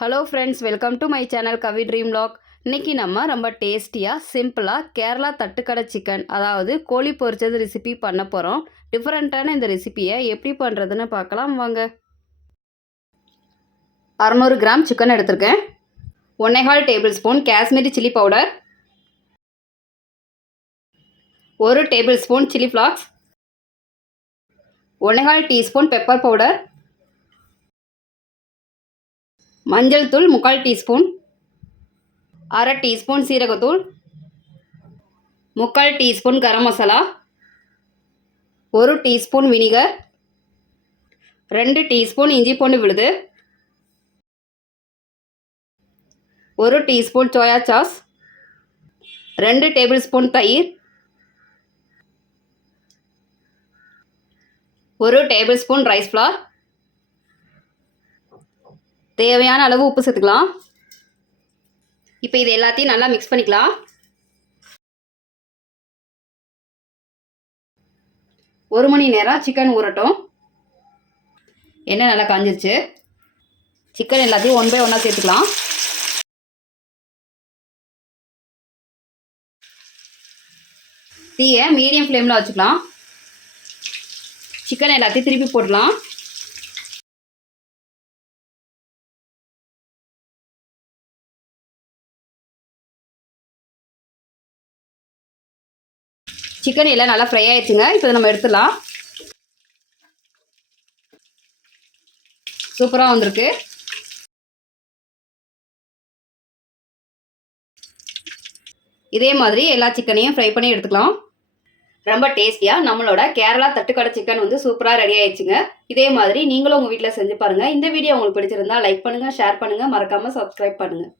Hello friends, welcome to my channel Kavi dream vlog. இன்றைக்கி நம்ம ரொம்ப டேஸ்டியாக சிம்பிளாக கேரளா தட்டுக்கடை சிக்கன், அதாவது கோழி பொரிச்சது ரெசிபி பண்ண போகிறோம். டிஃப்ரெண்ட்டான இந்த ரெசிபியை எப்படி பண்ணுறதுன்னு பார்க்கலாம் வாங்க. 600 கிராம் சிக்கன் எடுத்திருக்கேன். 1.25 table spoon Kashmiri chilli powder, 1 table spoon chilli flakes, 1.25 teaspoon pepper powder, மஞ்சள் தூள் 3/4 டீஸ்பூன், 1/2 டீஸ்பூன் சீரகத்தூள், 3/4 teaspoon garam masala, 1 teaspoon vinegar, 2 teaspoon இஞ்சி பூண்டு விழுது, 1 teaspoon soya sauce, 2 table spoon தயிர், 1 டேபிள் ஸ்பூன் ரைஸ் ஃப்ளார், தேவையான அளவு உப்பு சேர்த்துக்கலாம். இப்போ இது எல்லாத்தையும் நல்லா மிக்ஸ் பண்ணிக்கலாம். ஒரு மணி நேரம் சிக்கன் ஊறட்டும். எண்ணெய் நல்லா காஞ்சிருச்சு. சிக்கன் எல்லாத்தையும் 1 பை 1 சேர்த்துக்கலாம். தீயை மீடியம் ஃப்ளேமில் வச்சுக்கலாம். சிக்கன் எல்லாத்தையும் திருப்பி போடலாம். சிக்கன் எல்லாம் நல்லா ஃப்ரை ஆயிடுச்சுங்க. இப்போ நம்ம எடுத்துடலாம். சூப்பராக வந்திருக்கு. இதே மாதிரி எல்லா சிக்கனையும் ஃப்ரை பண்ணி எடுத்துக்கலாம். ரொம்ப டேஸ்டியாக நம்மளோட கேரளா தட்டுக்கடை சிக்கன் வந்து சூப்பராக ரெடி ஆயிடுச்சுங்க. இதே மாதிரி நீங்களும் உங்கள் வீட்டில் செஞ்சு பாருங்கள். இந்த வீடியோ உங்களுக்கு பிடிச்சிருந்தா லைக் பண்ணுங்கள், ஷேர் பண்ணுங்கள், மறக்காமல் சப்ஸ்கிரைப் பண்ணுங்கள்.